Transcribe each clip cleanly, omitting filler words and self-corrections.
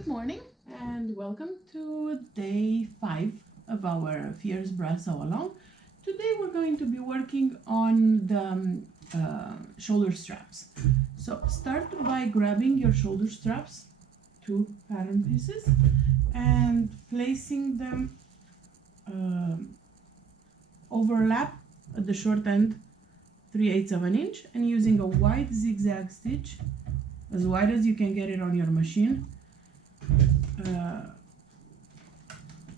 Good morning and welcome to day 5 of our Fierce Bra SAL along. Today we're going to be working on the shoulder straps. So start by grabbing your shoulder straps, 2 pattern pieces, and placing them overlap at the short end 3/8 of an inch, and using a wide zigzag stitch, as wide as you can get it on your machine.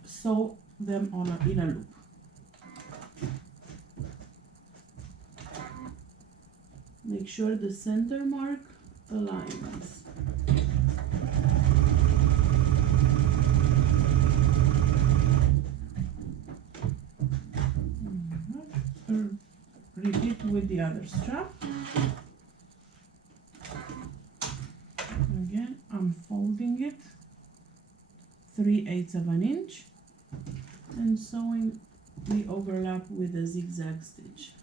Sew them in a loop. Make sure the center mark aligns. Repeat with the other strap. Again, I'm folding it 3/8 of an inch and sewing the overlap with a zigzag stitch.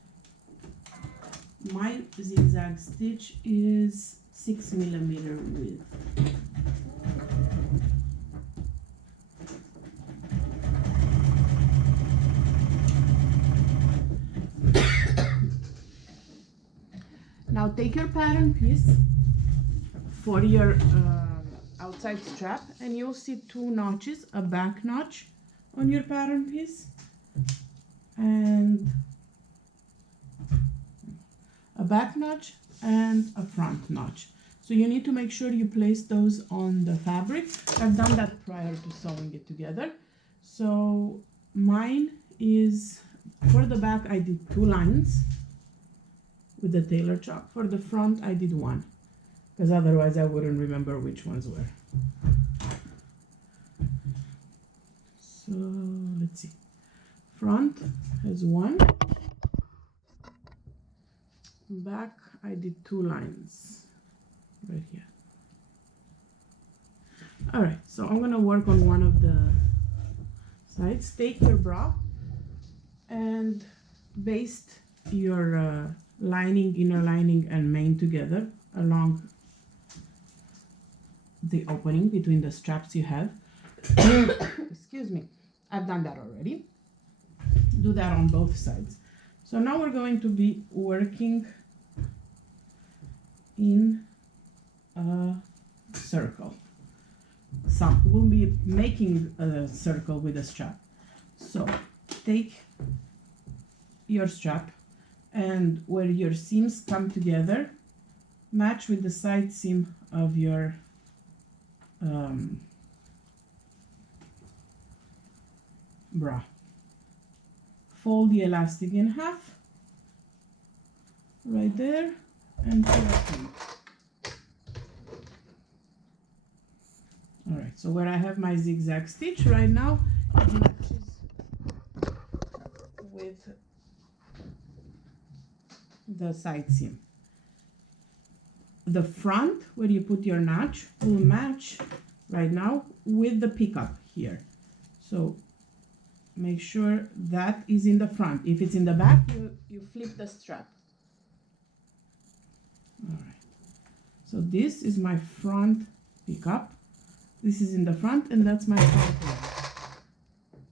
My zigzag stitch is 6 millimeter width. Now take your pattern piece for your outside strap, and you'll see 2 notches, a back notch on your pattern piece and a back notch and a front notch. So you need to make sure you place those on the fabric. I've done that prior to sewing it together. So mine is, for the back I did 2 lines with the tailor chalk. For the front I did 1, because otherwise I wouldn't remember which ones were. So let's see. Front has 1. Back I did 2 lines right here. Alright, so I'm gonna work on one of the sides. Take your bra and baste your lining, inner lining and main together along the opening between the straps you have. Excuse me, I've done that already. Do that on both sides. So now we're going to be working in a circle. We'll be making a circle with a strap. So take your strap, and where your seams come together, match with the side seam of your bra. Fold the elastic in half right there and put a pin. Alright, so where I have my zigzag stitch right now, it matches with the side seam. The front, where you put your notch, will match right now with the pickup here. So make sure that is in the front. If it's in the back, you flip the strap. Alright, so this is my front pickup. This is in the front, and that's my front line.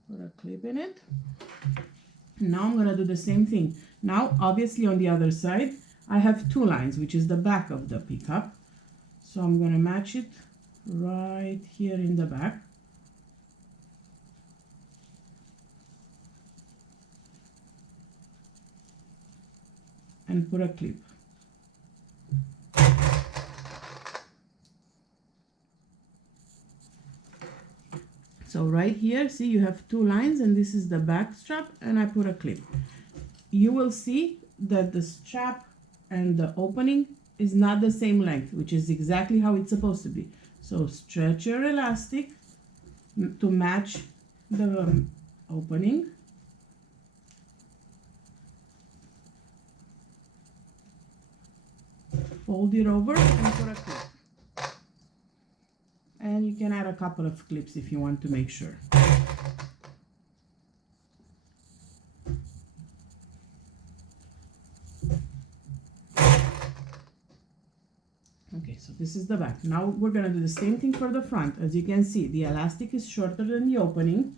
Put a clip in it. Now I'm gonna do the same thing. Now, obviously on the other side, I have 2 lines, which is the back of the pickup. So I'm gonna match it right here in the back. And put a clip. So right here, see, you have 2 lines, and this is the back strap, and I put a clip. You will see that the strap and the opening is not the same length, which is exactly how it's supposed to be. So stretch your elastic to match the opening. Fold it over and put a clip. And you can add a couple of clips if you want to make sure. Okay, so this is the back. Now we're gonna do the same thing for the front. As you can see, the elastic is shorter than the opening.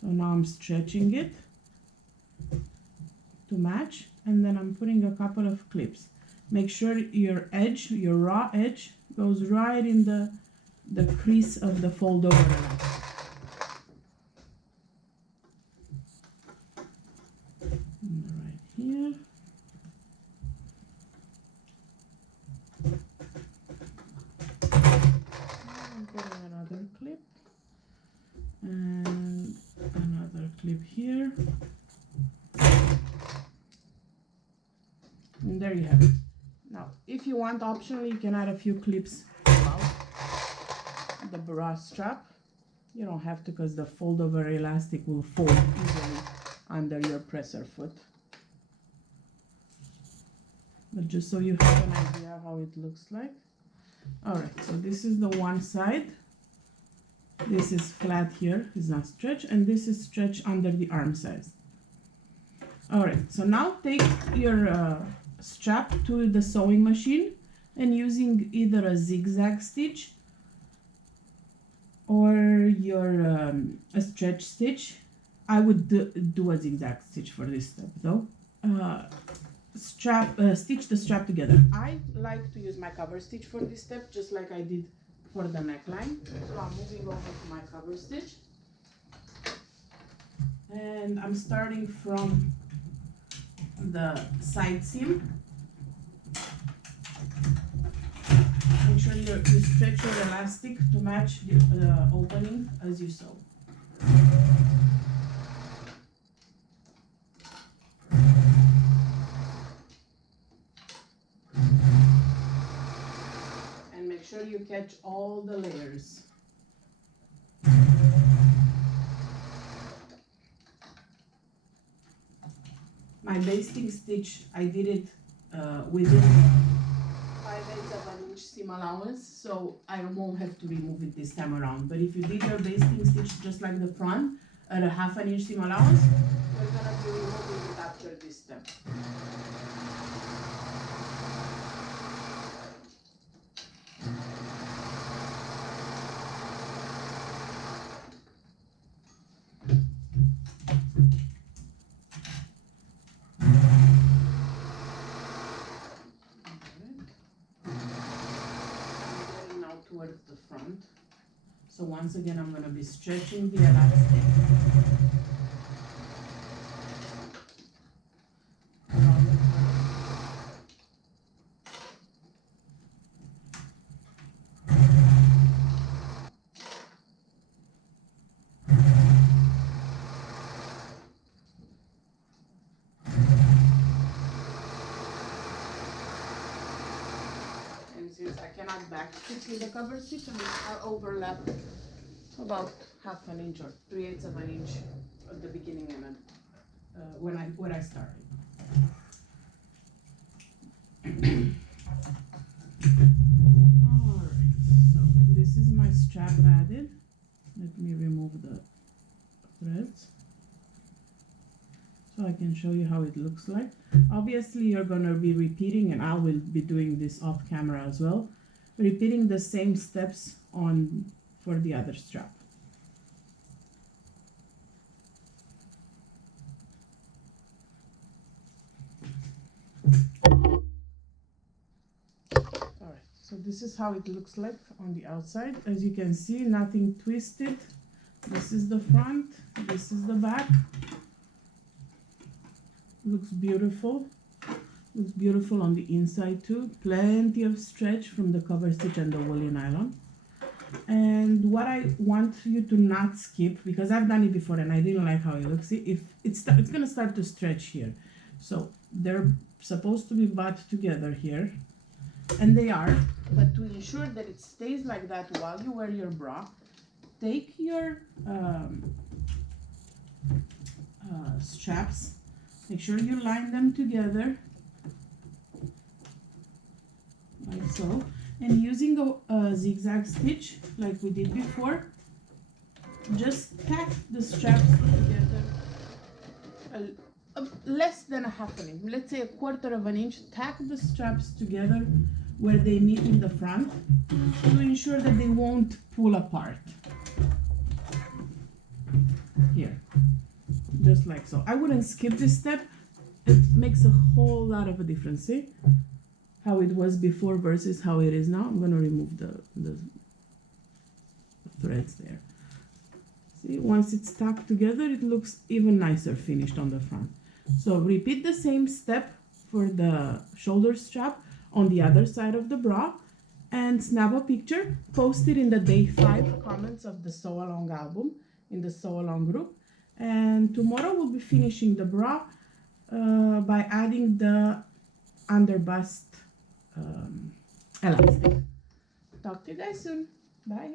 So now I'm stretching it to match, and then I'm putting a couple of clips. Make sure your edge, your raw edge, goes right in the crease of the fold over elastic. Right here. I'm putting another clip and another clip here. And there you have it. Now, if you want, optionally, you can add a few clips throughout the bra strap. You don't have to, because the fold over elastic will fold easily under your presser foot. But just so you have an idea how it looks like. Alright, so this is the one side. This is flat here, it's not stretched, and this is stretched under the arm size. Alright, so now take your strap to the sewing machine, and using either a zigzag stitch or your a stretch stitch. I would do a zigzag stitch for this step though. Stitch the strap together. I like to use my cover stitch for this step, just like I did for the neckline. So I'm moving over to my cover stitch, and I'm starting from the side seam. Make sure you stretch your elastic to match the opening as you sew. And make sure you catch all the layers. My basting stitch, I did it within 5/8 of an inch seam allowance, so I won't have to remove it this time around. But if you did your basting stitch just like the front at a 1/2 inch seam allowance, you're gonna be removing it after this step. Towards the front. So once again, I'm going to be stretching the elastic. Since I cannot back stitch with the cover stitch, I'll overlap about 1/2 inch or 3/8 of an inch at the beginning and when I started. Alright, so this is my strap added. Let me remove the threads so I can show you how it looks like. Obviously, you're going to be repeating, and I will be doing this off camera as well, repeating the same steps for the other strap. Alright, so this is how it looks like on the outside. As you can see, nothing twisted. This is the front, this is the back. Looks beautiful. Looks beautiful on the inside too. Plenty of stretch from the cover stitch and the woolly nylon. And what I want you to not skip, because I've done it before and I didn't like how it looks. See, if it's gonna start to stretch here. So they're supposed to be butt together here, and they are. But to ensure that it stays like that while you wear your bra, take your straps. Make sure you line them together, like so. And using a zigzag stitch, like we did before, just tack the straps together less than 1/2 inch. Let's say 1/4 of an inch. Tack the straps together where they meet in the front to ensure that they won't pull apart. Here, just like so. I wouldn't skip this step. It makes a whole lot of a difference. See how it was before versus how it is now. I'm going to remove the threads there. See, once it's stuck together, it looks even nicer finished on the front. So repeat the same step for the shoulder strap on the other side of the bra, and snap a picture, post it in the day 5 comments of the Sew Along album in the Sew Along group. And tomorrow we'll be finishing the bra by adding the under bust elastic. Talk to you guys soon. Bye.